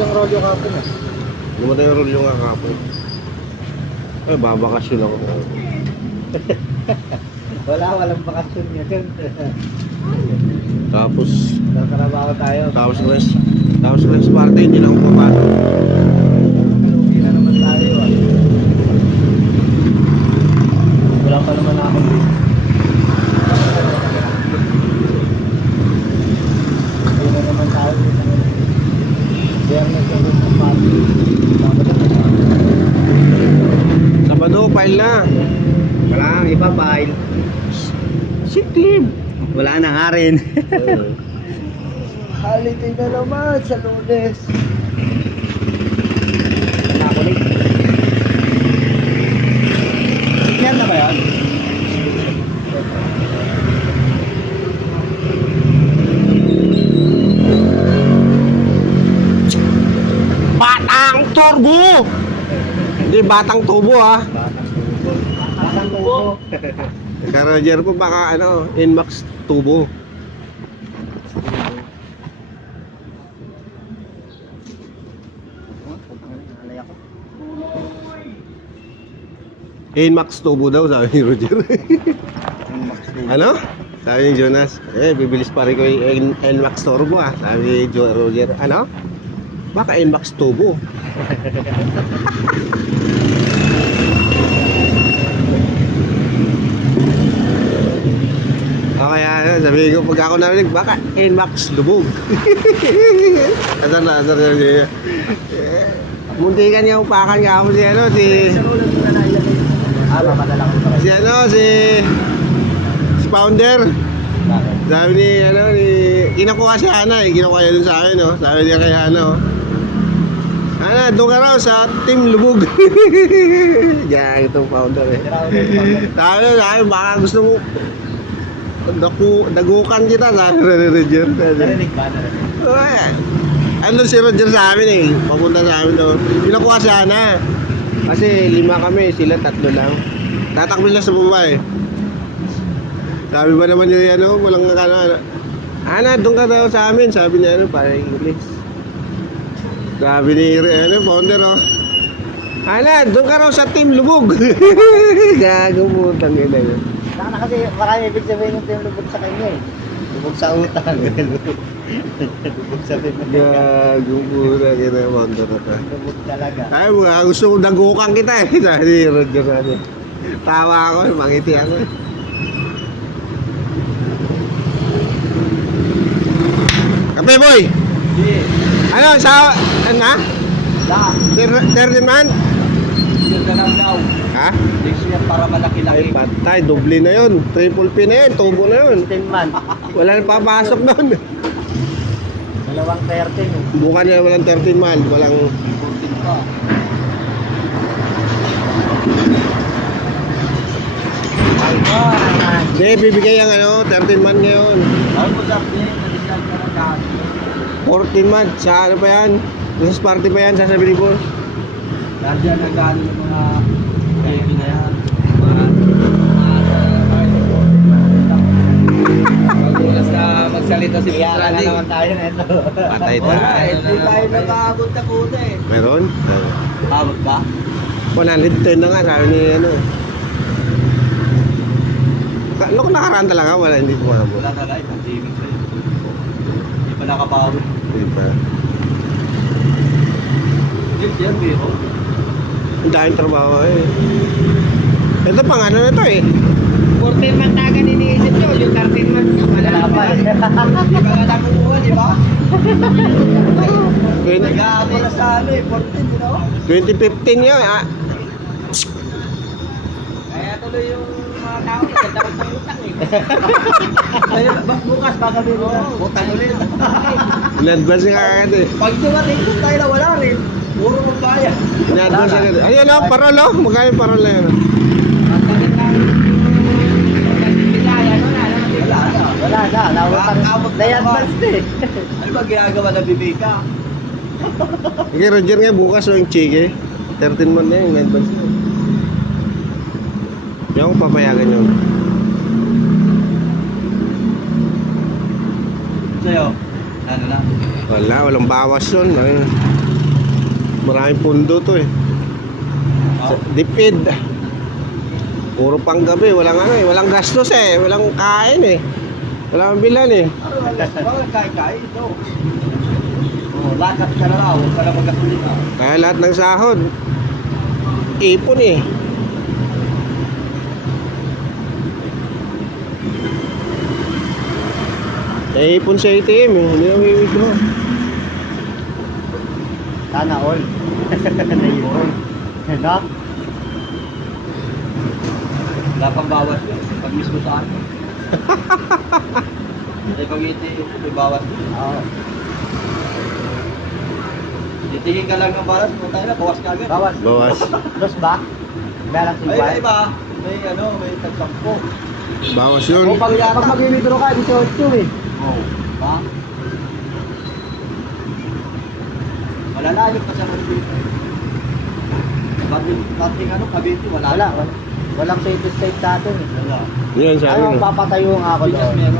ang rolyo kapon eh. Lumatay yung rolyo nga kapon. Ay, babakasyon ako. Walang bakasyon yun. Tapos, Nagtrabaho tayo. tapos next party, hindi lang pumato. Hindi na naman tayo ah. Wala pa naman ako dito. Hindi na naman tayo dito. Kaya nagsagot ng party. Sabado, file na. Wala kang iba file. Sick leave. Wala na nga rin. Holiday na naman sa Lunes. Nakulit. Yan na ba yan? Batang turbo! Hindi, batang tubo ha. Batang tubo. Ka-Roger po baka ano, Inmax tubo. Inmax tubo daw sabi ni Roger. Ano? Sabi ni Jonas, bibilis pa rin ko yung Inmax turbo ah. Sabi ni Roger, ano? Baka Inmax tubo. Okay, sabihin ko pag ako narinig, baka Inmax lubog. Asar na niya. Muntikan niya upakan nga ako si ano, si founder. Sabi ni ano, kinukuha si Hana kinukuha niya dun sa akin, no? Sabi niya kay Hana, Hana, doon ka raw sa team lubog. Gaya itong founder eh. Sabi, baka gusto mo dagukan kita, sabi ni Roger. Narinig ba? Ano si Roger sa amin eh, papunta sa amin doon. Kinukuha si Hana. Kasi 5 kami, sila 3 lang. Tatakbil na sa Mumbai. Sabi ba naman niya, ano, walang ano. Hana, doon ka daw sa amin. Sabi niya, ano, para English. Sabi ni, ano, founder, Hana, doon ka raw sa team lubog. Gagumutang ina yun. Saka na kasi marami ibig sabihin ng team lubog sa kanya eh. Lubog sa utang. Lubog sa bibig. Gagumutang ina yung founder na to. Lubog talaga. Ay, gusto ko dagukan kita eh. Sabi ni Roger natin. Tawa ako, mangiti ako eh. Kape boy! Ano, sa... Ano na? Da! 13 man? Yun na lang daw. Ha? Next year para Ay, malaki-laki. patay. Doble na yun. Triple P na yun. Tubo na yun. 10 man. Wala na papasok doon. Dalawang 13 eh. Bukan nila walang 13 man. Walang... 14 pa. Hindi, bibigay ang ano, 13 man ngayon. Ano mo sabi niya? Nalisan ka ng dahil. 14 man. Sa ano pa yan? Christmas party pa yan, sasabihin ko. Dahil dyan nagano ng mga baby na yan. Pag-ulas na magsalita si Boss Randy. Kaya naman tayo na ito. Patay tayo. Hindi tayo nag-aabot na kuna eh. Meron? Abot ba? 110 na nga, sabi ni ano. Ano kung nakaraan talaga? Wala, hindi ko mahabot. Wala talaga, ibang gaming sa'yo. Hindi pa nakabawi. Hindi pa. Hindi yan, biro. Ang daming trabaho eh. Ito pang ano na ito eh. 14 man taga iniisip nyo, yung 13 man nyo, wala Wala pa eh. Hindi pa nga nakukuha, di ba? Nag-aabot na sa ano eh, 14, di ba? 2015 yun ah. Kaya tuloy yung mga tao, nagdadakot ng utang eh. Ayun, bukas baka biro na. Utang ulit. In-advance nga agad eh. Pag dumating ko tayo na wala rin, puro magbayad. In-advance agad. Ayun o, parol o. Magkano yung parol na yun? Ang tagal lang, pagkasilaya, no, na, Wala na, nawutang. Abot na Na-advance na eh. ano ba ginagawa na bibika? Okay, Roger nga bukas o yung chike. 13 month na yun, in-advance na. Yung papayagan yun. Sa'yo, ano na? Wala, walang bawas yun. Ayun. Maraming pundo to eh. Dipid. Puro pang gabi, walang ano eh, walang gastos eh, walang kain eh. Walang bilan eh. Bakit kain-kain ito? Oh, lakat ka na raw, huwag ka na magkasulita. Kaya lahat ng sahod, ipon eh. Ipon sa ATM eh, hindi na withdraw. Sana all. Naipon. No? Wala pang bawas yun. Pag mismo sa akin. Hindi pag may bawas yun. Oo. Titingin ka lang ng bawas, kung tayo na, bawas ka agad. Bawas. Bawas. Dos ba? Balance Ay, igual. iba. May ano, may tagsampo. Bawas yun. O pag mag-withdraw ka, 18 eh. Oo. Ha? Malalayo pa sa Cavite. Dating ano, Cavite, wala. Walang state sa atin eh. Wala. Yan sa Ano, akin. papatayo nga ako doon.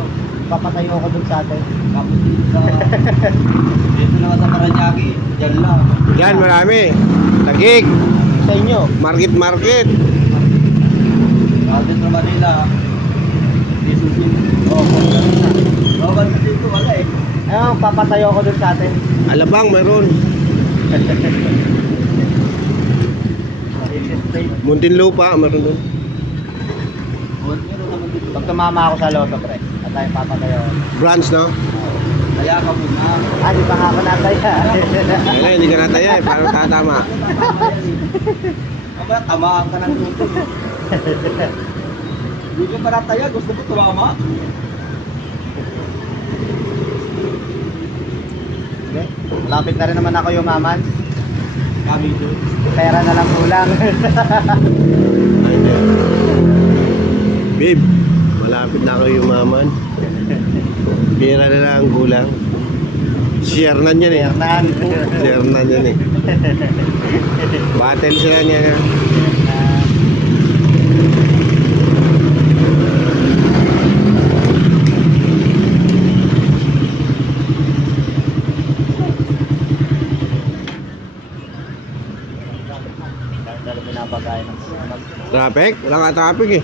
Papatayo ako doon sa atin. Tapos dito sa... dito na sa Paranaque, dyan lang. Yan, marami. Tagig. Sa inyo. Market. Dito sa Manila. Dito dito. Oo, bawal na dito, wala eh. Ano, papatayo ako doon sa atin. Alabang, meron. Muntinlupa, meron doon. Meron naman dito. Pag tumama ako sa loto, pre, at tayo papatayo. Branch, no? Kaya ka muna. Di pa nga ako nataya. Ayun, hindi ka nataya eh. Parang tatama. Aba, tamaan ka ng loto. Hindi ka pa nataya, gusto mo tumama? Okay. Malapit na rin naman ako yung maman. Kami doon. Pera na lang kulang. Babe, malapit na ako yumaman. Pira na lang ang gulang. Share na yan eh. Hernan. Share na yan eh. Battle sila niya. Dahil pinapagay ng Traffic? Wala nga traffic eh.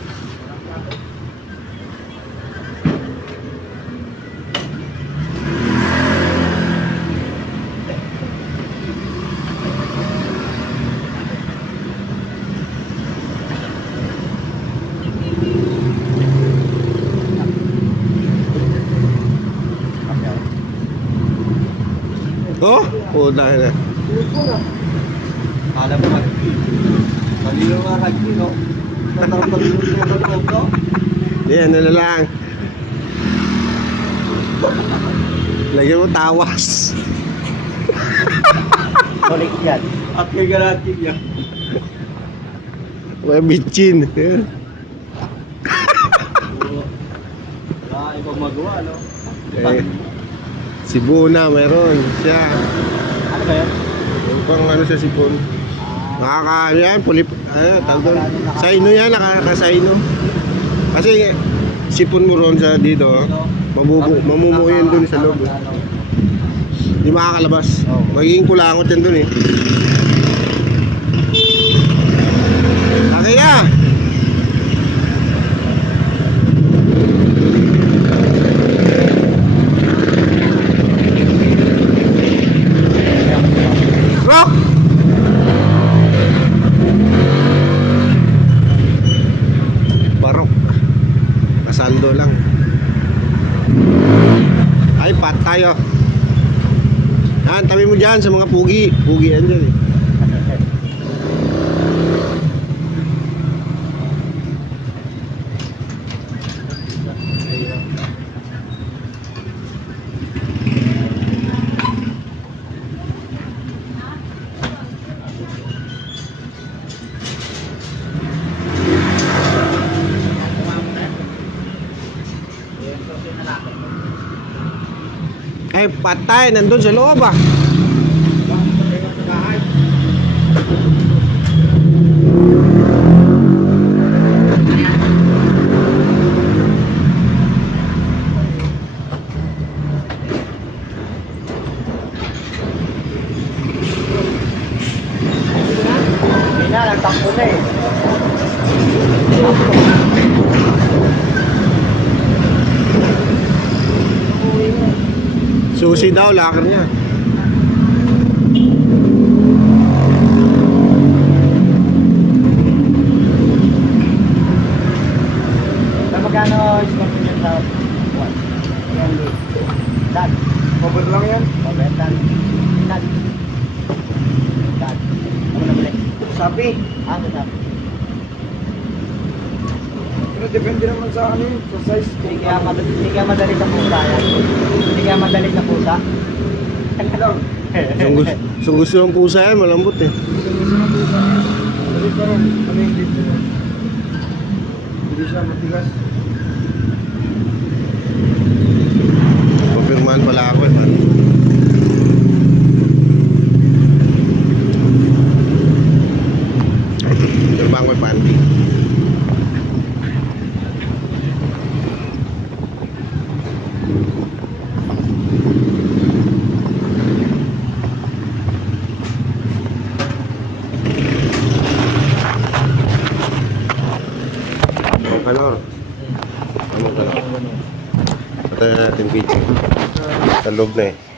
Oh? Puta na. alam mo rugby. Malino nga rugby, no? Tatapos yung no? Yan, ano na lang. Lagyan mo tawas. Balik yan. At may garating yan. May bitchin. Wala ibang magawa, no? Eh, si Buna, meron siya. Ano ba yan? Yung pang ano sa sipon. Nakaka, yan, pulip, tawag Saino yan, nakakasaino. Kasi, sipon mo ron sa dito, mamumuyan dun sa loob. Hindi makakalabas. Magiging kulangot yan dun eh. Kaya! Rock! Barok. Kasaldo lang. Ay, pat tayo. Yan, tabi mo dyan sa mga pugi. Pugi yan dyan eh. Ay, patay, nandun sa loob ah. nagtakbo na eh. Susi daw, locker niya. Pero magkano score niya sa buwan? Dan. Cover lang yan. Okay, Dan. Dan. Dan. Ano na balik? Sabi. Ah, sabi. Pero depende naman sa ano yun, sa size. Hindi kaya madali sa pusa yan. Hindi kaya madali sa pusa. Kung gusto ng pusa yan, malambot eh. Sabi pa rin, ano yung dito mo? Hindi siya matigas. Papirmahan pala ako eh. Pirmahan ko yung panty. Kalor. Ano kalor? Patayin natin video. Sa loob na eh.